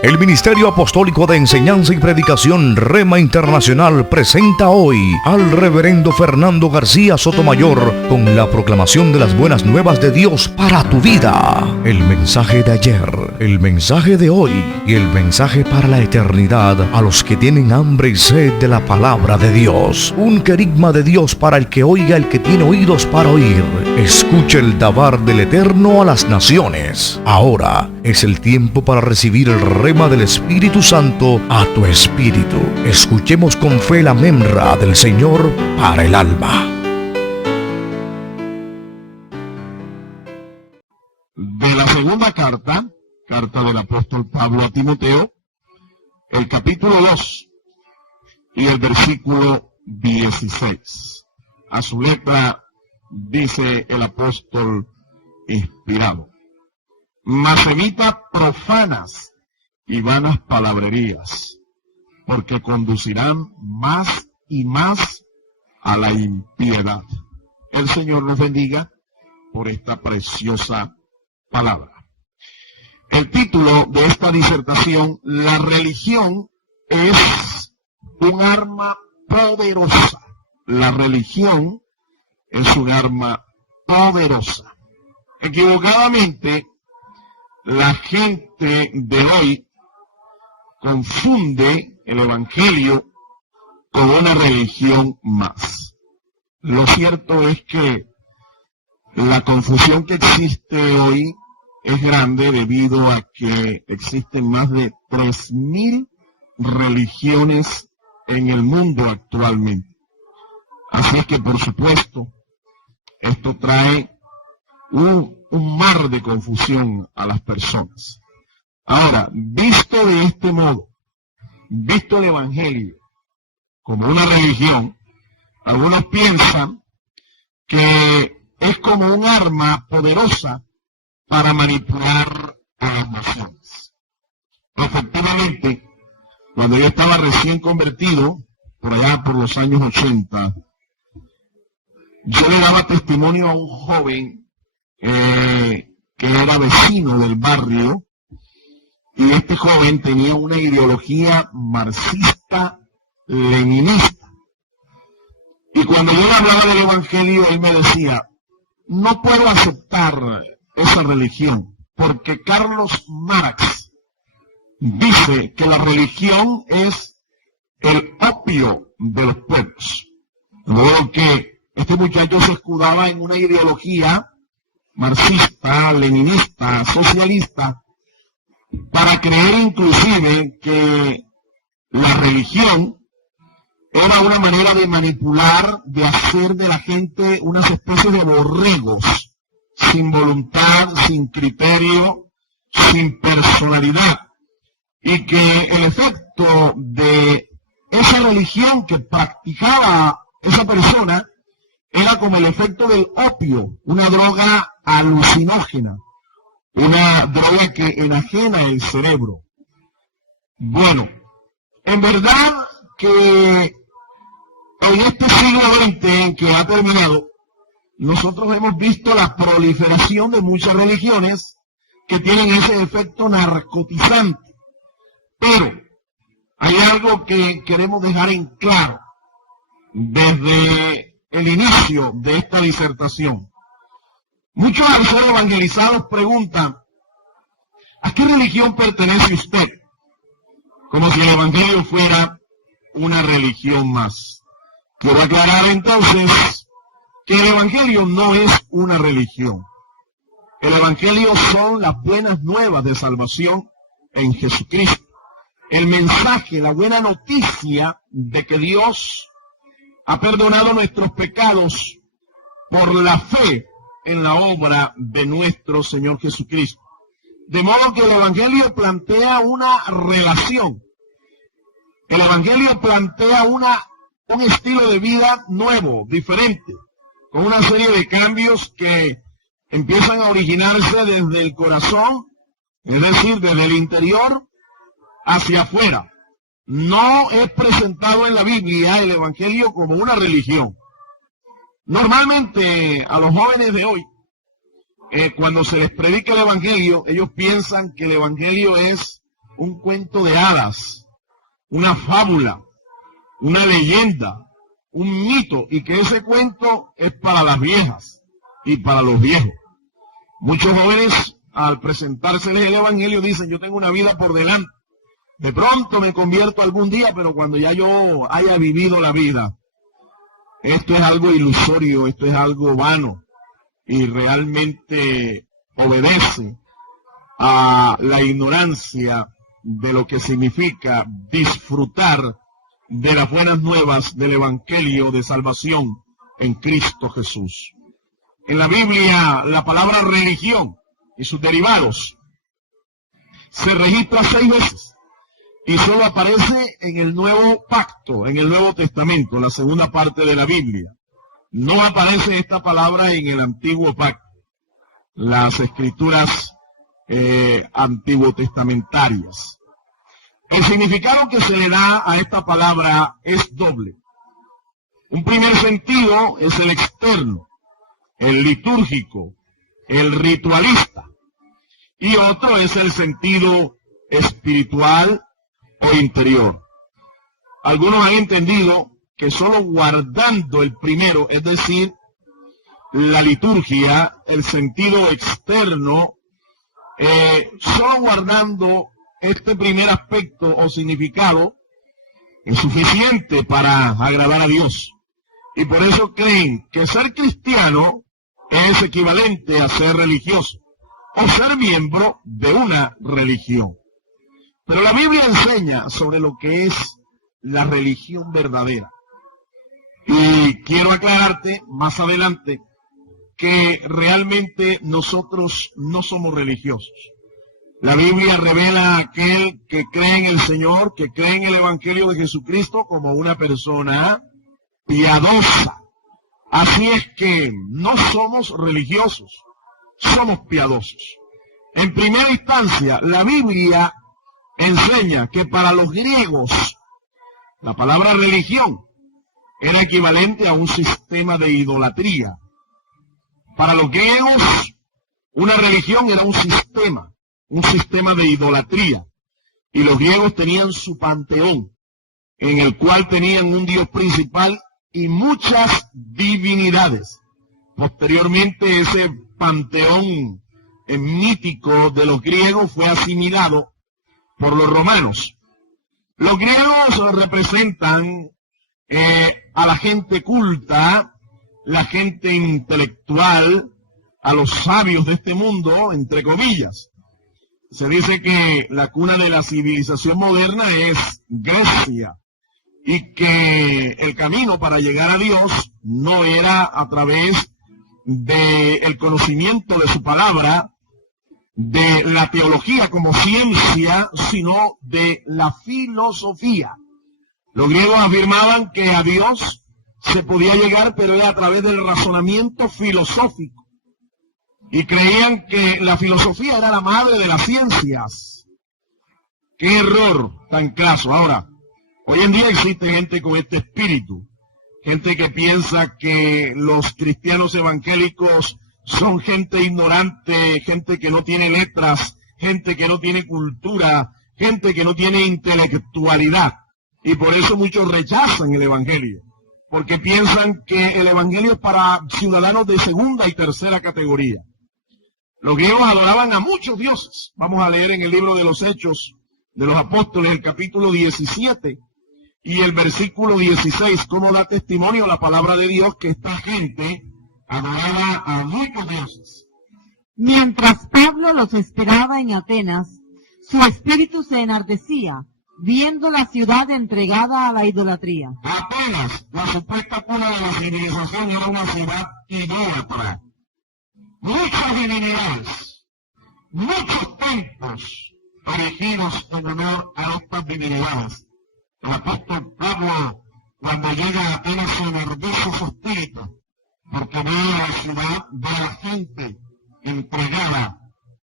El Ministerio Apostólico de Enseñanza y Predicación Rema Internacional presenta hoy al Reverendo Fernando García Sotomayor con la proclamación de las buenas nuevas de Dios para tu vida. El mensaje de ayer, el mensaje de hoy y el mensaje para la eternidad a los que tienen hambre y sed de la palabra de Dios. Un querigma de Dios para el que oiga, el que tiene oídos para oír. Escuche el dabar del Eterno a las naciones. Ahora es el tiempo para recibir el rema del Espíritu Santo a tu espíritu. Escuchemos con fe la memra del Señor para el alma. De la segunda carta del apóstol Pablo a Timoteo, el capítulo 2 y el versículo 16. A su letra dice el apóstol inspirado: mas evita profanas y vanas palabrerías, porque conducirán más y más a la impiedad. El Señor nos bendiga por esta preciosa palabra. El título de esta disertación: la religión es un arma poderosa. La religión es un arma poderosa. Equivocadamente, la gente de hoy confunde el Evangelio con una religión más. Lo cierto es que la confusión que existe hoy es grande debido a que existen más de 3.000 religiones en el mundo actualmente. Así es que, por supuesto, esto trae un mar de confusión a las personas. Ahora, visto de este modo, visto el Evangelio como una religión, algunos piensan que es como un arma poderosa para manipular a las naciones. Efectivamente, cuando yo estaba recién convertido, por allá por los años 80, yo le daba testimonio a un joven que era vecino del barrio, y este joven tenía una ideología marxista-leninista. Y cuando yo le hablaba del Evangelio, él me decía: no puedo aceptar esa religión, porque Carlos Marx dice que la religión es el opio de los pueblos. De modo que este muchacho se escudaba en una ideología marxista, leninista, socialista, para creer inclusive que la religión era una manera de manipular, de hacer de la gente unas especies de borregos, sin voluntad, sin criterio, sin personalidad, y que el efecto de esa religión que practicaba esa persona era como el efecto del opio, una droga alucinógena, una droga que enajena el cerebro. Bueno, en verdad que en este siglo XX que ha terminado, nosotros hemos visto la proliferación de muchas religiones que tienen ese efecto narcotizante. Pero hay algo que queremos dejar en claro desde el inicio de esta disertación. Muchos al ser evangelizados preguntan: ¿a qué religión pertenece usted? Como si el Evangelio fuera una religión más. Quiero aclarar entonces que el Evangelio no es una religión. El Evangelio son las buenas nuevas de salvación en Jesucristo. El mensaje, la buena noticia de que Dios ha perdonado nuestros pecados por la fe en la obra de nuestro Señor Jesucristo. De modo que el Evangelio plantea una relación. El Evangelio plantea un estilo de vida nuevo, diferente, con una serie de cambios que empiezan a originarse desde el corazón, es decir, desde el interior hacia afuera. No es presentado en la Biblia el Evangelio como una religión. Normalmente a los jóvenes de hoy, cuando se les predica el Evangelio, ellos piensan que el Evangelio es un cuento de hadas, una fábula, una leyenda, un mito, y que ese cuento es para las viejas y para los viejos. Muchos jóvenes, al presentárseles el Evangelio, dicen: yo tengo una vida por delante. De pronto me convierto algún día, pero cuando ya yo haya vivido la vida. Esto es algo ilusorio, esto es algo vano, y realmente obedece a la ignorancia de lo que significa disfrutar de las buenas nuevas del Evangelio de salvación en Cristo Jesús. En la Biblia, la palabra religión y sus derivados se registra 6 veces y solo aparece en el Nuevo Pacto, en el Nuevo Testamento, la segunda parte de la Biblia. No aparece esta palabra en el Antiguo Pacto. Las escrituras antiguo testamentarias. El significado que se le da a esta palabra es doble. Un primer sentido es el externo, el litúrgico, el ritualista, y otro es el sentido espiritual o interior. Algunos han entendido que solo guardando el primero, es decir, la liturgia, el sentido externo, solo guardando este primer aspecto o significado es suficiente para agradar a Dios. Y por eso creen que ser cristiano es equivalente a ser religioso o ser miembro de una religión. Pero la Biblia enseña sobre lo que es la religión verdadera. Y quiero aclararte más adelante que realmente nosotros no somos religiosos. La Biblia revela a aquel que cree en el Señor, que cree en el Evangelio de Jesucristo como una persona piadosa. Así es que no somos religiosos, somos piadosos. En primera instancia, la Biblia enseña que para los griegos la palabra religión era equivalente a un sistema de idolatría. Para los griegos, una religión era un sistema de idolatría. Y los griegos tenían su panteón, en el cual tenían un dios principal y muchas divinidades. Posteriormente, ese panteón mítico de los griegos fue asimilado por los romanos. Los griegos representan a la gente culta, la gente intelectual, a los sabios de este mundo, entre comillas. Se dice que la cuna de la civilización moderna es Grecia y que el camino para llegar a Dios no era a través del conocimiento de su palabra, de la teología como ciencia, sino de la filosofía. Los griegos afirmaban que a Dios se podía llegar, pero era a través del razonamiento filosófico. Y creían que la filosofía era la madre de las ciencias. ¡Qué error tan craso! Ahora, hoy en día existe gente con este espíritu. Gente que piensa que los cristianos evangélicos son gente ignorante, gente que no tiene letras, gente que no tiene cultura, gente que no tiene intelectualidad. Y por eso muchos rechazan el evangelio. Porque piensan que el evangelio es para ciudadanos de segunda y tercera categoría. Los griegos adoraban a muchos dioses. Vamos a leer en el libro de los Hechos de los Apóstoles, el capítulo 17 y el versículo 16, cómo da testimonio la palabra de Dios que esta gente adoraba a muchos dioses. Mientras Pablo los esperaba en Atenas, su espíritu se enardecía, viendo la ciudad entregada a la idolatría. Atenas, la supuesta cuna de la civilización, era una ciudad idólatra. Muchas divinidades, muchos templos erigidos en honor a estas divinidades. El apóstol Pablo, cuando llega a Atenas, se enardece su espíritu, porque ve a la ciudad, ve a la gente entregada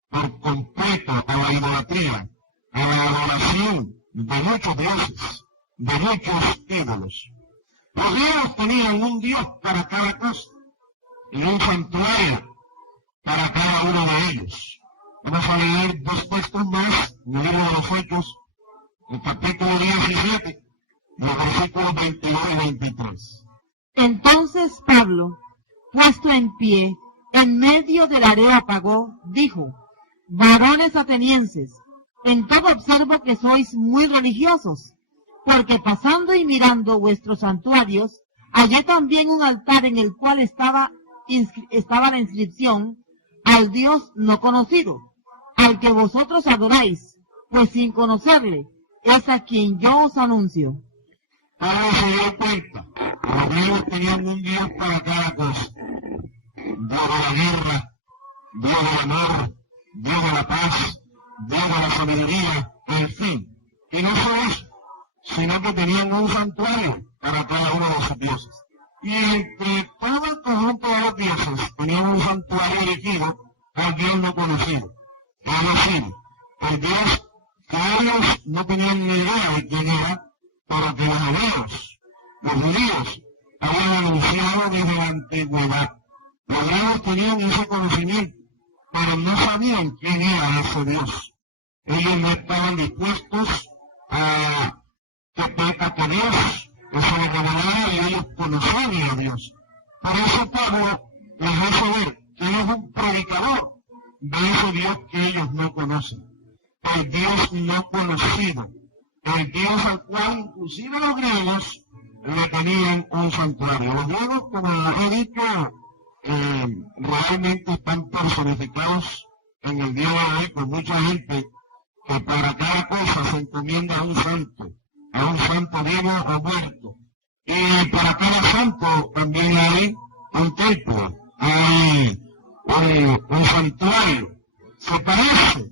por completo a la idolatría, a la adoración de muchos dioses, de muchos ídolos. Los griegos tenían un dios para cada cosa y un santuario para cada uno de ellos. Vamos a leer 2 textos más en el libro de los Hechos, el capítulo 17, los versículos 22 y 23. Entonces Pablo, puesto en pie, en medio del areópago, dijo: varones atenienses, en todo observo que sois muy religiosos, porque pasando y mirando vuestros santuarios, hallé también un altar en el cual estaba la inscripción: al Dios no conocido, al que vosotros adoráis, pues sin conocerle, es a quien yo os anuncio. Pablo se dio cuenta, los griegos tenían un Dios para cada cosa: Dios de la guerra, Dios del amor, Dios de la paz, Dios de la sabiduría, en fin. Y no solo eso, sino que tenían un santuario para cada uno de sus dioses. Y entre todo el conjunto de los dioses tenían un santuario dirigido al Dios no conocido. Es decir, el Dios que ellos no tenían ni idea de quién era, pero que los hebreos, los judíos, habían anunciado desde la antigüedad. Los griegos tenían ese conocimiento, pero no sabían quién era ese Dios. Ellos no estaban dispuestos a que Dios se les revelara y ellos conocían a Dios. Por eso Pablo les hace ver que él es un predicador de ese Dios que ellos no conocen. El Dios no conocido. El Dios al cual inclusive los griegos le tenían un santuario. Los griegos, como he dicho, realmente están personificados en el día de hoy por mucha gente que para cada cosa se encomienda a un santo vivo o muerto. Y para cada santo también hay un templo, hay un santuario. Se parece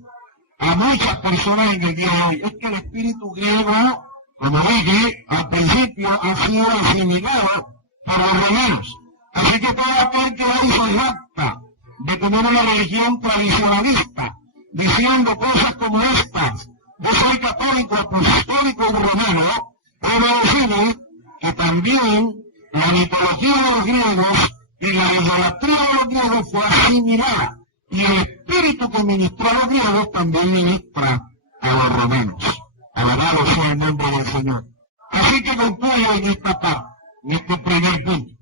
a muchas personas en el día de hoy. Es que el espíritu griego, como dije al principio, ha sido asimilado por los romanos. Así que todo aquel que hoy se jacta de tener una religión tradicionalista, diciendo cosas como estas: yo soy católico, apostólico y romano, puedo decirle que también la mitología de los griegos y la idolatría de los griegos fue asimilada. Y el espíritu que ministró a los griegos también ministra a los romanos. Alabado sea el nombre del Señor. Así que concluyo en esta parte, en este primer punto.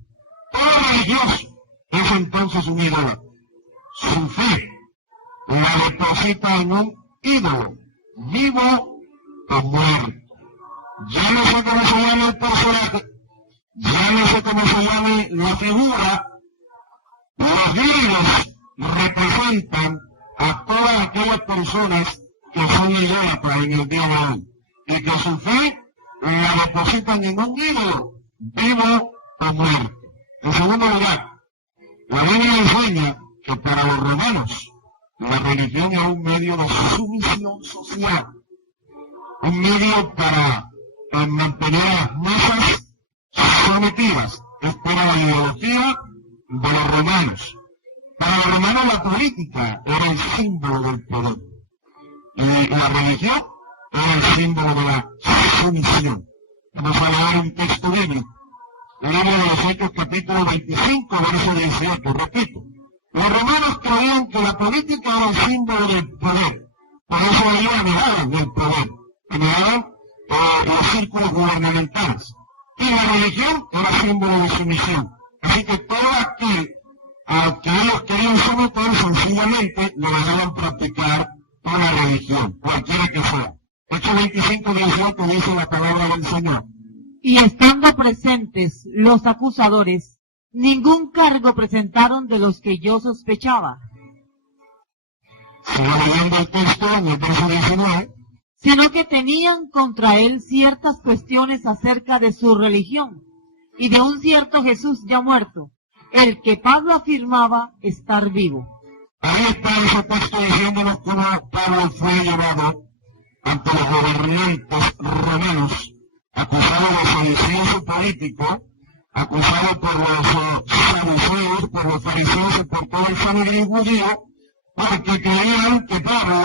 Todo religioso es entonces un ídolo. Su fe la deposita en un ídolo, vivo o muerto. Ya no sé cómo se llama el personaje, ya no sé cómo se llame la figura. Los griegos representan a todas aquellas personas que son idólatras en el día de hoy y que su fe la depositan en un ídolo, vivo o muerto. En segundo lugar, la Biblia enseña que para los romanos la religión es un medio de sumisión social, un medio para mantener a las masas sometidas. Esto era la ideología de los romanos. Para los romanos la política era el símbolo del poder y la religión era el símbolo de la sumisión. Vamos a leer un texto bíblico. El libro de los Hechos, capítulo 25, verso 18. Repito, los romanos creían que la política era el símbolo del poder. Por eso ellos anhelaban del poder. Anhelaban los círculos gubernamentales. Y la religión era símbolo de sumisión. Así que todo aquel a que ellos querían someter, sencillamente le dejaban practicar una religión, cualquiera que sea. Hechos 25, 18 dice la palabra del Señor. Y estando presentes los acusadores, ningún cargo presentaron de los que yo sospechaba. Sigo leyendo el texto en el verso 19. Sino que tenían contra él ciertas cuestiones acerca de su religión y de un cierto Jesús ya muerto, el que Pablo afirmaba estar vivo. Ahí está ese texto diciéndonos cómo Pablo fue llevado ante los gobernantes romanos, acusado de sedicioso político, acusado por los saduceos, por los fariseos y por todo el sanedrín judío, porque creían que Pablo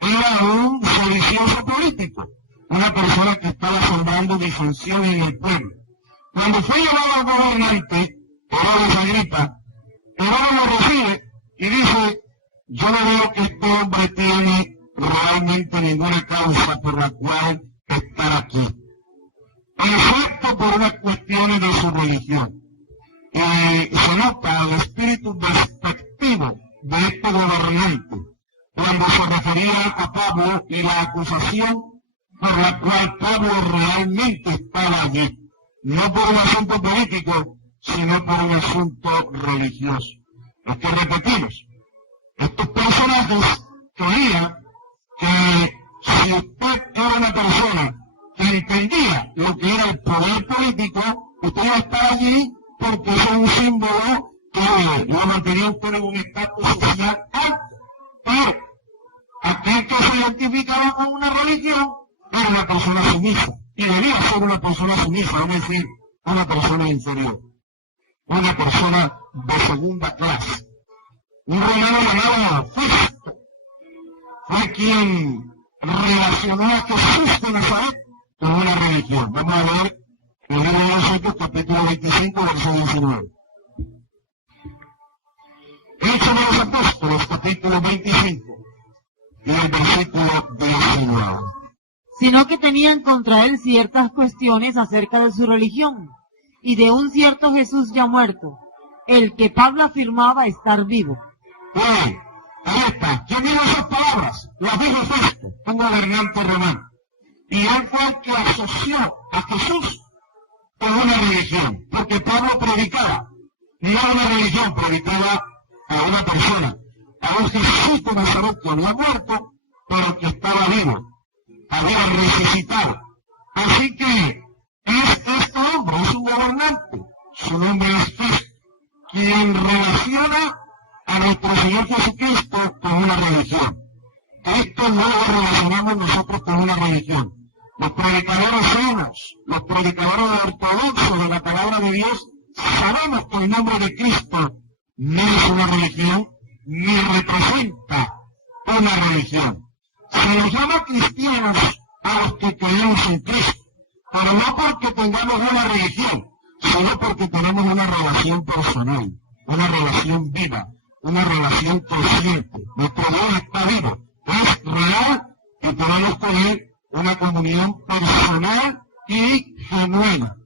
era un sedicioso político, una persona que estaba sembrando disensión en el pueblo. Cuando fue llevado al gobernante, Herodes Agripa, Herodes lo recibe y dice: yo no veo que este hombre tiene realmente ninguna causa por la cual estar aquí, excepto por unas cuestiones de su religión. Se nota el espíritu despectivo de este gobernante cuando se refería a Pablo y la acusación por la cual Pablo realmente estaba allí, no por un asunto político, sino por un asunto religioso. Es que repetimos, estos personajes creían que si usted era una persona que entendía lo que era el poder político, usted iba a estar allí porque eso es un símbolo que lo mantenía usted en un estatus social alto. Pero aquel que se identificaba con una religión era una persona sumisa, y debía ser una persona sumisa, es decir, una persona inferior, una persona de segunda clase. Un romano llamado Festo fue quien relacionó a Jesús de Nazaret con una religión. Vamos a ver el libro de los Hechos, capítulo 25, verso 19. Hechos de los Apóstoles, capítulo 25, y el versículo 19. Sino que tenían contra él ciertas cuestiones acerca de su religión, y de un cierto Jesús ya muerto, el que Pablo afirmaba estar vivo. Bien, ahí está. ¿Quién dijo esas palabras? Las dijo Festo, un gobernante romano. Y él fue el que asoció a Jesús con una religión, porque Pablo predicaba, no a una religión, predicaba a una persona, a un Jesús de Nazaret que había muerto, pero que estaba vivo, había resucitado. Así que este hombre es un gobernante, su nombre es Festo, quien relaciona a nuestro Señor Jesucristo con una religión. Esto no lo relacionamos nosotros con una religión. Los predicadores sanos, los predicadores ortodoxos de la palabra de Dios, sabemos que el nombre de Cristo no es una religión, ni representa una religión. Se nos llama cristianos a los que creemos en Cristo, pero no porque tengamos una religión, sino porque tenemos una relación personal, una relación viva, una relación consciente. Nuestro Dios está vivo, es real, y tenemos con Él una comunión personal y genuina.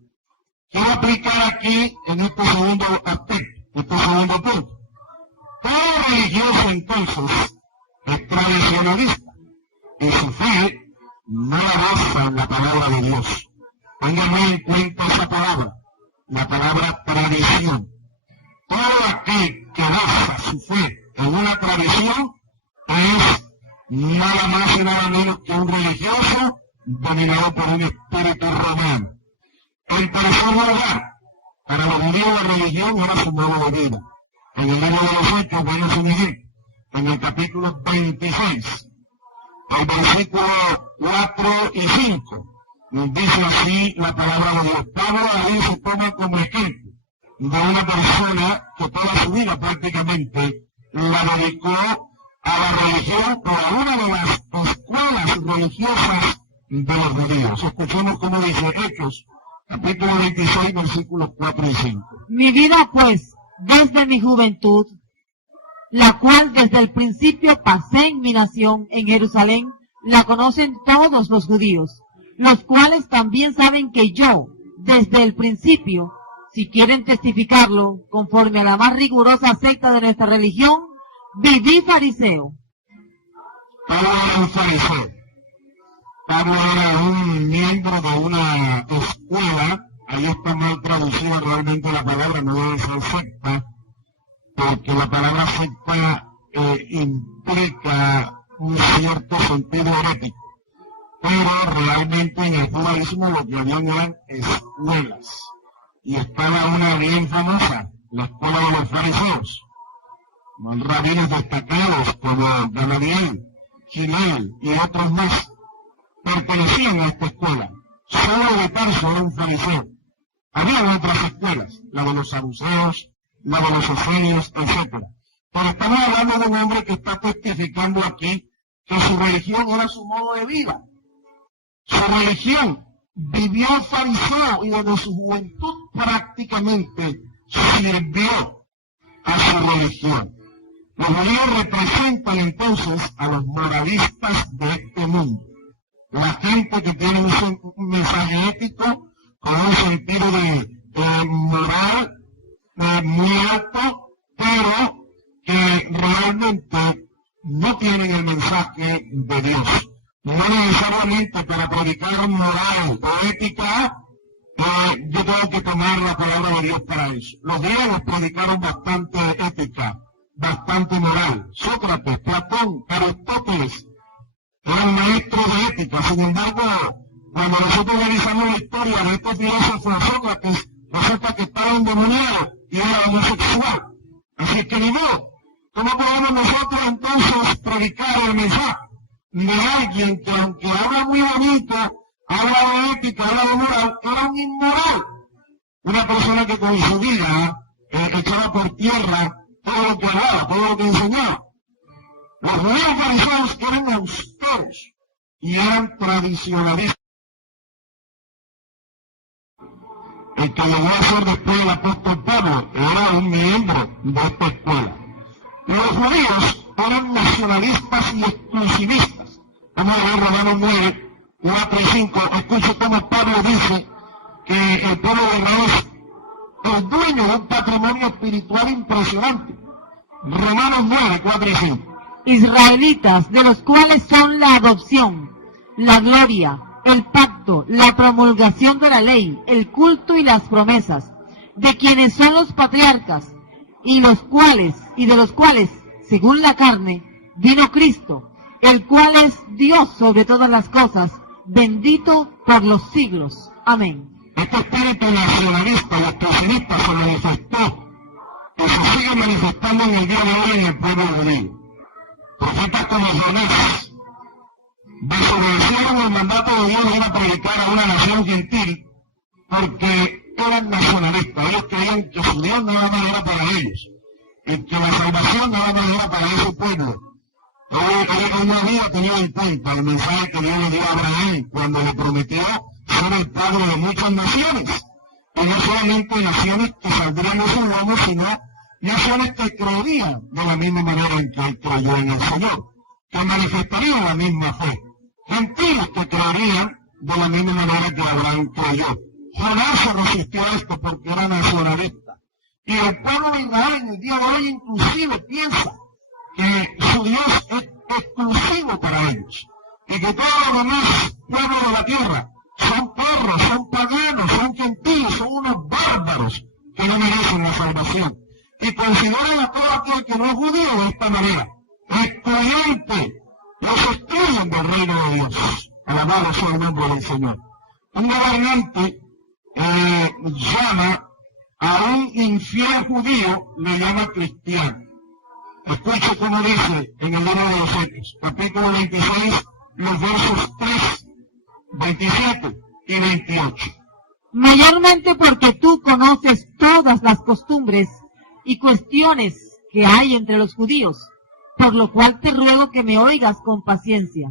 Quiero aplicar aquí en este segundo aspecto, este segundo punto. Todo religioso entonces es tradicionalista y su fe no la basa en la palabra de Dios. Tengan muy en cuenta esa palabra, la palabra tradición. Todo aquel que basa su fe en una tradición es nada más y nada menos que un religioso dominado por un espíritu romano. En tercer lugar, para los judíos la religión era su modo de vida. En el libro de los Hechos, vemos un ejemplo, en el capítulo 26, el versículo 4 y 5, nos dice así la palabra de Dios. Pablo ahí se toma como ejemplo de una persona que toda su vida prácticamente la dedicó a la religión o a una de las escuelas religiosas de los judíos. Escuchemos cómo dice Hechos, capítulo 26, versículos 4 y 5. Mi vida, pues, desde mi juventud, la cual desde el principio pasé en mi nación, en Jerusalén, la conocen todos los judíos, los cuales también saben que yo, desde el principio, si quieren testificarlo, conforme a la más rigurosa secta de nuestra religión, viví fariseo. Pablo era un fariseo. Pablo era un miembro de una escuela. Ahí está mal traducida realmente la palabra, no debe ser secta, porque la palabra secta implica un cierto sentido herético. Pero realmente en el judaísmo lo que habían eran escuelas. Y estaba una bien famosa, la escuela de los fariseos. Rabinos destacados como Gamaliel, Gilel y otros más pertenecían a esta escuela. Solo de Tarso era un fariseo. Había otras escuelas, la de los saduceos, la de los esenios, etc. Pero estamos hablando de un hombre que está testificando aquí que su religión era su modo de vida. Su religión vivió fariseo y desde su juventud prácticamente sirvió a su religión. Los judíos representan entonces a los moralistas de este mundo. La gente que tiene un mensaje ético con un sentido de moral muy alto, pero que realmente no tienen el mensaje de Dios. No necesariamente para predicar moral o ética, yo tengo que tomar la palabra de Dios para eso. Los griegos predicaron bastante ética, bastante moral. Sócrates, Platón, Aristóteles eran maestros de ética. Sin embargo, cuando nosotros realizamos la historia de estos filósofos, Sócrates resulta que estaba endemoniado y era homosexual. Así que ni modo. ¿Cómo podemos nosotros entonces predicar el mensaje de alguien que, aunque habla muy bonito, habla de ética, habla de moral, era un inmoral? Una persona que con su vida echaba por tierra todo lo que hablaba, todo lo que enseñaba. Los judíos fariseos eran austeros y eran tradicionalistas. El que llegó a ser después el apóstol Pablo era un miembro de esta escuela. Los judíos eran nacionalistas y exclusivistas. Vamos a ver Romanos 9, 4 y 5. Escuche cómo Pablo dice que el pueblo de Dios es dueño de un patrimonio espiritual impresionante. Romanos 9, 4 y 5. Israelitas, de los cuales son la adopción, la gloria, el pacto, la promulgación de la ley, el culto y las promesas, de quienes son los patriarcas, y de los cuales, según la carne, vino Cristo, el cual es Dios sobre todas las cosas, bendito por los siglos. Amén. Este espíritu nacionalista y exclusivista se manifestó y se sigue manifestando en el día de hoy en el pueblo judío. Profetas como Jonás desobedecieron el mandato de Dios de ir a predicar a una nación gentil porque eran nacionalistas. Ellos creían que su Dios nada más era para ellos, y que la salvación nada más era para ese pueblo. Él no había tenido en cuenta el mensaje que Dios le dio a Abraham cuando le prometió ser el padre de muchas naciones. Y no solamente naciones que saldrían de su lomo, sino naciones que creerían de la misma manera en que él creyó en el Señor, que manifestarían la misma fe. Gentiles que creerían de la misma manera que Abraham creyó. Jonás se resistió a esto porque era nacionalista. Y el pueblo de Israel en el día de hoy inclusive piensa que su Dios es exclusivo para ellos. Y que todos los demás pueblos de la tierra son perros, son paganos, son gentiles, son unos bárbaros que no merecen la salvación. Y consideran a todo aquel que no es judío de esta manera. Excluyente. Los excluyen del reino de Dios. Alabado sea el nombre del Señor. Un gobernante llama a un infiel judío, le llama cristiano. Escuche cómo dice en el libro de los Hechos, capítulo 26, los versos 3, 27 y 28. Mayormente porque tú conoces todas las costumbres y cuestiones que hay entre los judíos, por lo cual te ruego que me oigas con paciencia.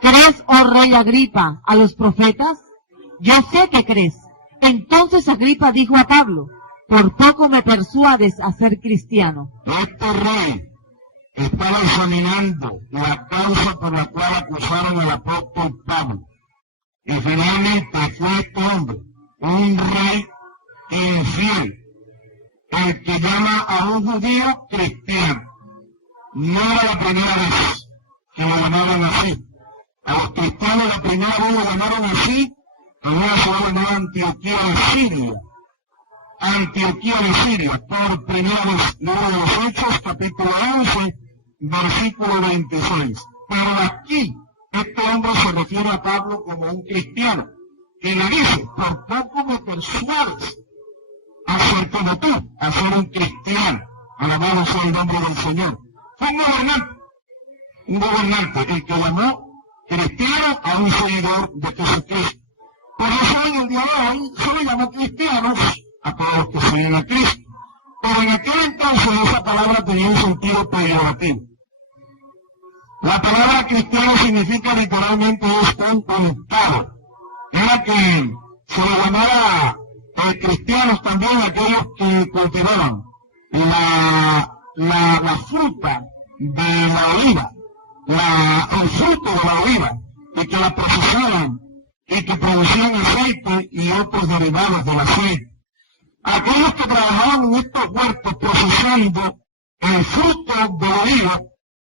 ¿Crees, oh rey Agripa, a los profetas? Yo sé que crees. Entonces Agripa dijo a Pablo, por poco me persuades a ser cristiano. Este rey estaba examinando la causa por la cual acusaron al apóstol Pablo. Y finalmente fue este hombre, un rey infiel, el que llama a un judío cristiano. No era la primera vez que lo llamaban así. A los cristianos la primera vez lo llamaron así en una ciudad llamada Antioquía de Siria. Antioquía de Siria, por primera vez. Libro de los Hechos, capítulo 11, versículo 26. Pero aquí, este hombre se refiere a Pablo como un cristiano. Y le dice, por poco me persuades a ser como tú, a ser un cristiano. Alabado sea el nombre del Señor. Fue un gobernante, el que llamó cristiano a un seguidor de Jesucristo. Por eso en el día de hoy se le llama cristianos a todos los que siguen a Cristo. Pero en aquel entonces esa palabra tenía un sentido peyorativo. La palabra cristiano significa literalmente un conectado. Era que se le llamara cristianos también a aquellos que cultivaban la la fruta de la oliva, el fruto de la oliva, y que la procesaban y que producían aceite y otros derivados del aceite. Aquellos que trabajaban en estos huertos procesando el fruto de la oliva,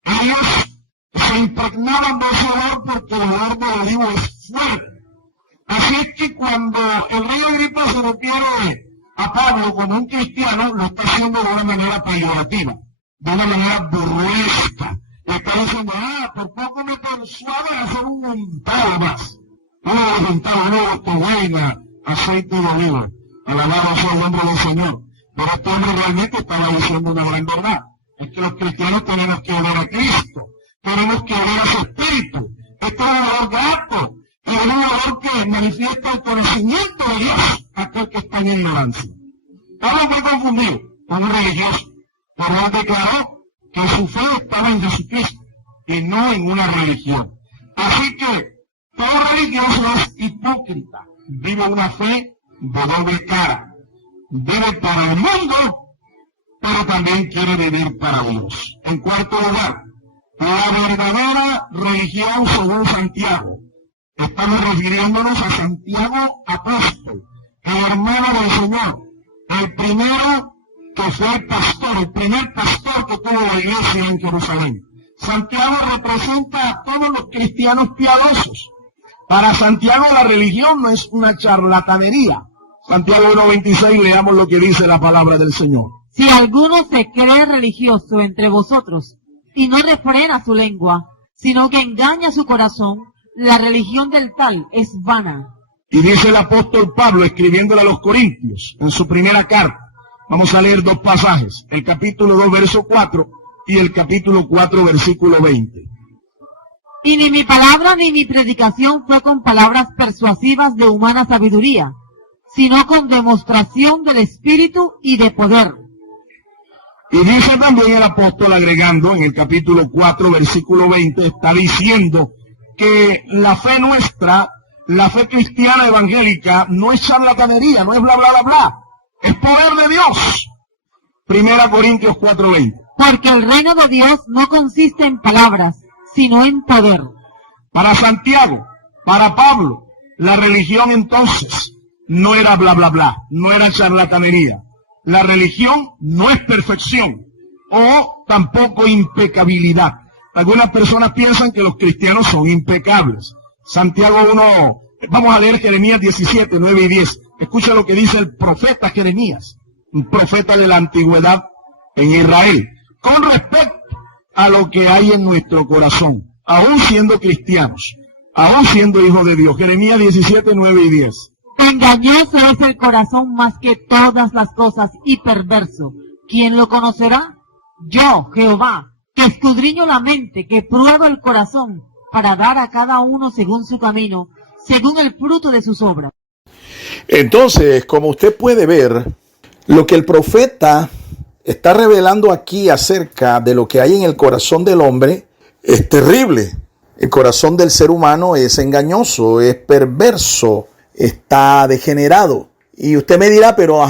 ellos se impregnaban de ese olor porque el olor del olivo es fuerte. Así es que cuando el rey Agripa se refiere a Pablo como un cristiano, lo está haciendo de una manera peyorativa, de una manera burlesca. Le está diciendo, por poco me persuade a hacer un untado más. Uno buena, aceite de oliva. Alabado sea el nombre del Señor. Pero este hombre realmente estaba diciendo una gran verdad. Es que los cristianos tenemos que oler a Cristo. Tenemos que oler a su Espíritu. Este es un olor grato. Y es un olor que manifiesta el conocimiento de Dios a aquel que está en ignorancia. Pablo fue confundido con un religioso. Pero él declaró que su fe estaba en Jesucristo y no en una religión. Así que todo religioso es hipócrita. Vive una fe de doble cara. Vive para el mundo, pero también quiere vivir para Dios. En cuarto lugar, la verdadera religión según Santiago. Estamos refiriéndonos a Santiago apóstol, el hermano del Señor, el primero que fue el pastor, el primer pastor que tuvo la iglesia en Jerusalén. Santiago representa a todos los cristianos piadosos. Para Santiago la religión no es una charlatanería. Santiago 1:26, leamos lo que dice la palabra del Señor. Si alguno se cree religioso entre vosotros y no refrena su lengua, sino que engaña su corazón, la religión del tal es vana. Y dice el apóstol Pablo, escribiéndole a los Corintios, en su primera carta. Vamos a leer dos pasajes, el capítulo 2, verso 4 y el capítulo 4, versículo 20. Y ni mi palabra ni mi predicación fue con palabras persuasivas de humana sabiduría, sino con demostración del Espíritu y de poder. Y dice también el apóstol, agregando en el capítulo 4, versículo 20, está diciendo que la fe nuestra, la fe cristiana evangélica, no es charlatanería, no es bla, bla, bla, bla. Es poder de Dios. 1 Corintios 4:20. Porque el reino de Dios no consiste en palabras, sino en poder. Para Santiago, para Pablo, la religión entonces no era bla, bla, bla, no era charlatanería. La religión no es perfección o tampoco impecabilidad. Algunas personas piensan que los cristianos son impecables. Santiago 1, vamos a leer Jeremías 17, 9 y 10. Escucha lo que dice el profeta Jeremías, un profeta de la antigüedad en Israel, con respecto a lo que hay en nuestro corazón, aún siendo cristianos, aún siendo hijos de Dios. Jeremías 17, 9 y 10. Engañoso es el corazón más que todas las cosas y perverso. ¿Quién lo conocerá? Yo, Jehová, que escudriño la mente, que pruebo el corazón, para dar a cada uno según su camino, según el fruto de sus obras. Entonces, como usted puede ver, lo que el profeta está revelando aquí acerca de lo que hay en el corazón del hombre es terrible. El corazón del ser humano es engañoso, es perverso, está degenerado. Y usted me dirá, pero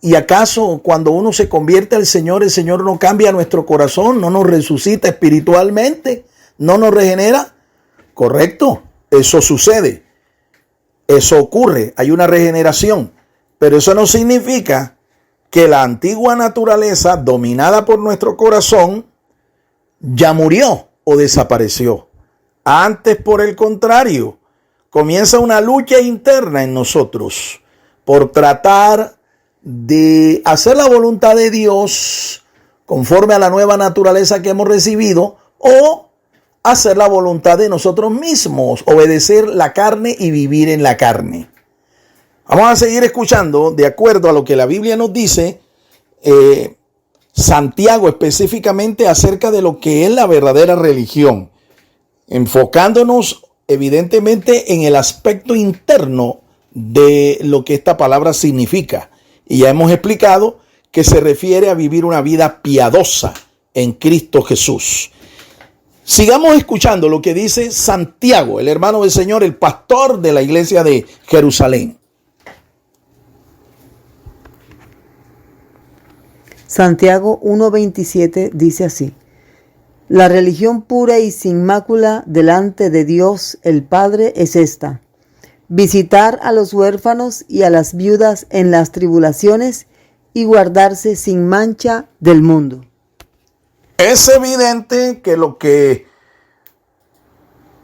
¿y acaso cuando uno se convierte al Señor, el Señor no cambia nuestro corazón, no nos resucita espiritualmente, no nos regenera? Correcto, eso sucede, eso ocurre, hay una regeneración, pero eso no significa que la antigua naturaleza dominada por nuestro corazón ya murió o desapareció. Antes, por el contrario, comienza una lucha interna en nosotros por tratar de hacer la voluntad de Dios conforme a la nueva naturaleza que hemos recibido o hacer la voluntad de nosotros mismos, obedecer la carne y vivir en la carne. Vamos a seguir escuchando de acuerdo a lo que la Biblia nos dice, Santiago específicamente acerca de lo que es la verdadera religión, enfocándonos evidentemente en el aspecto interno de lo que esta palabra significa. Y ya hemos explicado que se refiere a vivir una vida piadosa en Cristo Jesús. Sigamos escuchando lo que dice Santiago, el hermano del Señor, el pastor de la iglesia de Jerusalén. Santiago 1:27 dice así: la religión pura y sin mácula delante de Dios el Padre es esta: visitar a los huérfanos y a las viudas en las tribulaciones y guardarse sin mancha del mundo. Es evidente que lo que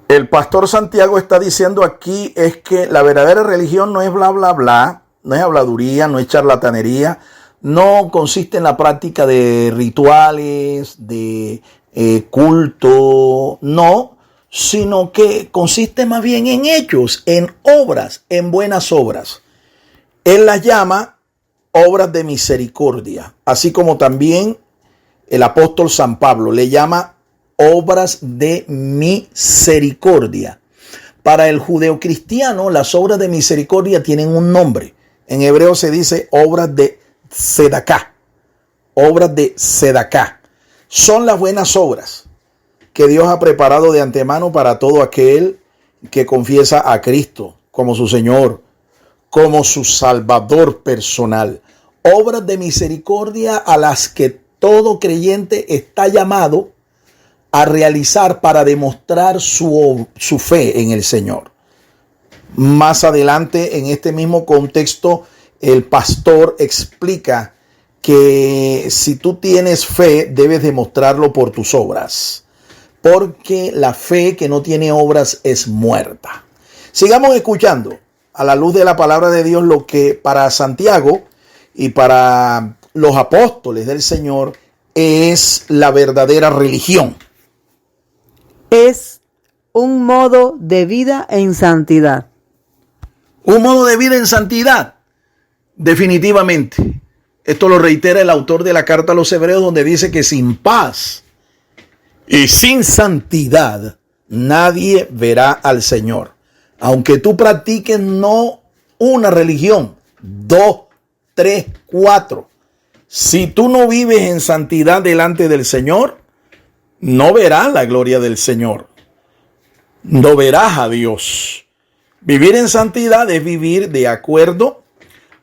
el pastor Santiago está diciendo aquí es que la verdadera religión no es bla, bla, bla, no es habladuría, no es charlatanería, no consiste en la práctica de rituales, de culto, no, sino que consiste más bien en hechos, en obras, en buenas obras. Él las llama obras de misericordia, así como también el apóstol San Pablo le llama obras de misericordia. Para el judeocristiano, las obras de misericordia tienen un nombre. En hebreo se dice obras de tzedaká. Obras de tzedaká. Son las buenas obras que Dios ha preparado de antemano para todo aquel que confiesa a Cristo como su Señor, como su Salvador personal. Obras de misericordia a las que todo creyente está llamado a realizar para demostrar su fe en el Señor. Más adelante, en este mismo contexto, el pastor explica que si tú tienes fe, debes demostrarlo por tus obras, porque la fe que no tiene obras es muerta. Sigamos escuchando a la luz de la palabra de Dios lo que para Santiago y para los apóstoles del Señor es la verdadera religión. Es un modo de vida en santidad. Un modo de vida en santidad, definitivamente. Esto lo reitera el autor de la carta a los Hebreos, donde dice que sin paz y sin santidad nadie verá al Señor. Aunque tú practiques no una religión, 2, 3, 4. Si tú no vives en santidad delante del Señor, no verás la gloria del Señor. No verás a Dios. Vivir en santidad es vivir de acuerdo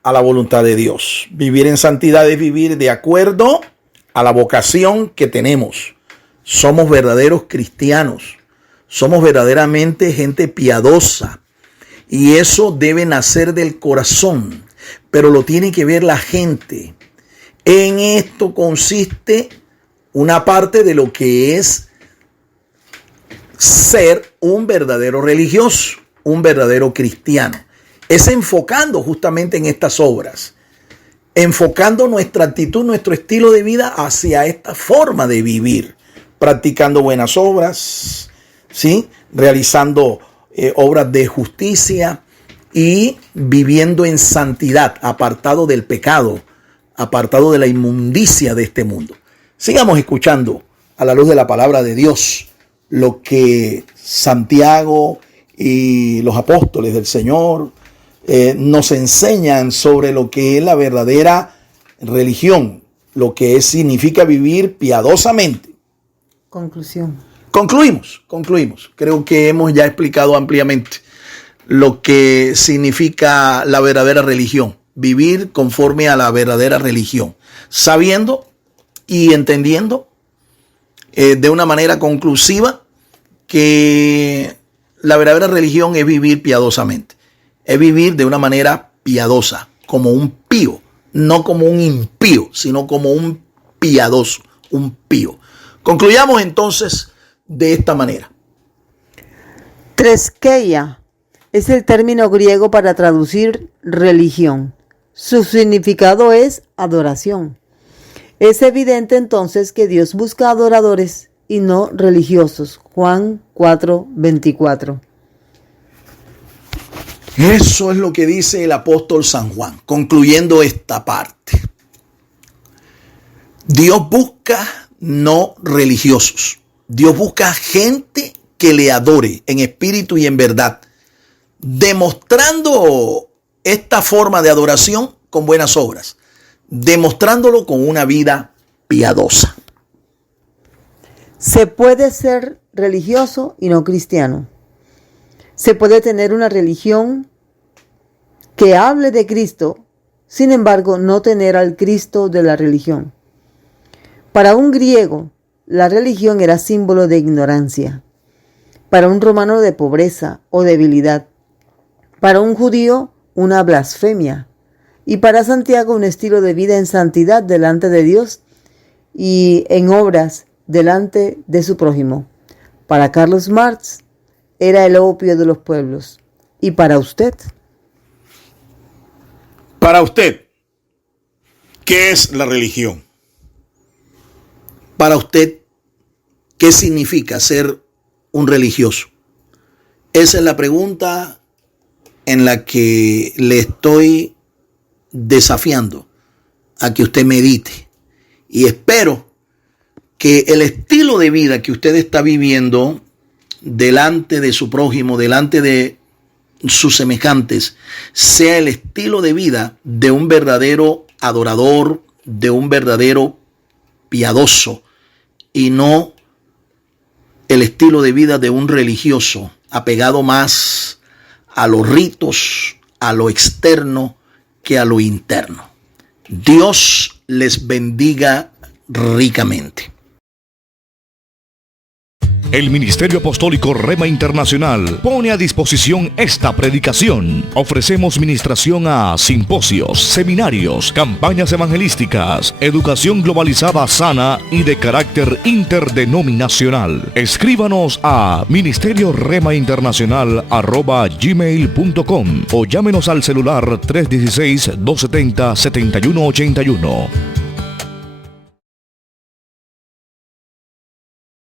a la voluntad de Dios. Vivir en santidad es vivir de acuerdo a la vocación que tenemos. Somos verdaderos cristianos. Somos verdaderamente gente piadosa. Y eso debe nacer del corazón. Pero lo tiene que ver la gente. En esto consiste una parte de lo que es ser un verdadero religioso, un verdadero cristiano. Es enfocando justamente en estas obras, enfocando nuestra actitud, nuestro estilo de vida hacia esta forma de vivir, practicando buenas obras, ¿sí? Realizando obras de justicia y viviendo en santidad, apartado del pecado, apartado de la inmundicia de este mundo. Sigamos escuchando a la luz de la palabra de Dios lo que Santiago y los apóstoles del Señor nos enseñan sobre lo que es la verdadera religión, lo que significa vivir piadosamente. Conclusión. Concluimos. Creo que hemos ya explicado ampliamente lo que significa la verdadera religión, vivir conforme a la verdadera religión, sabiendo y entendiendo de una manera conclusiva que la verdadera religión es vivir piadosamente. Es vivir de una manera piadosa, como un pío, no como un impío, sino como un piadoso, un pío. Concluyamos entonces de esta manera. Treskeia es el término griego para traducir religión. Su significado es adoración. Es evidente entonces que Dios busca adoradores y no religiosos. Juan 4:24. Eso es lo que dice el apóstol San Juan, concluyendo esta parte. Dios busca no religiosos. Dios busca gente que le adore en espíritu y en verdad, demostrando esta forma de adoración con buenas obras, demostrándolo con una vida piadosa. Se puede ser religioso y no cristiano. Se puede tener una religión que hable de Cristo, sin embargo, no tener al Cristo de la religión. Para un griego, la religión era símbolo de ignorancia. Para un romano, de pobreza o debilidad. Para un judío, una blasfemia. Y para Santiago, un estilo de vida en santidad delante de Dios y en obras delante de su prójimo. Para Carlos Marx, era el opio de los pueblos. ¿Y para usted? Para usted, ¿qué es la religión? Para usted, ¿qué significa ser un religioso? Esa es la pregunta en la que le estoy desafiando a que usted medite. Y espero que el estilo de vida que usted está viviendo delante de su prójimo, delante de sus semejantes, sea el estilo de vida de un verdadero adorador, de un verdadero piadoso, y no el estilo de vida de un religioso apegado más a los ritos, a lo externo que a lo interno. Dios les bendiga ricamente. El Ministerio Apostólico Rema Internacional pone a disposición esta predicación. Ofrecemos ministración a simposios, seminarios, campañas evangelísticas, educación globalizada sana y de carácter interdenominacional. Escríbanos a ministerio-rema-internacional@gmail.com o llámenos al celular 316-270-7181.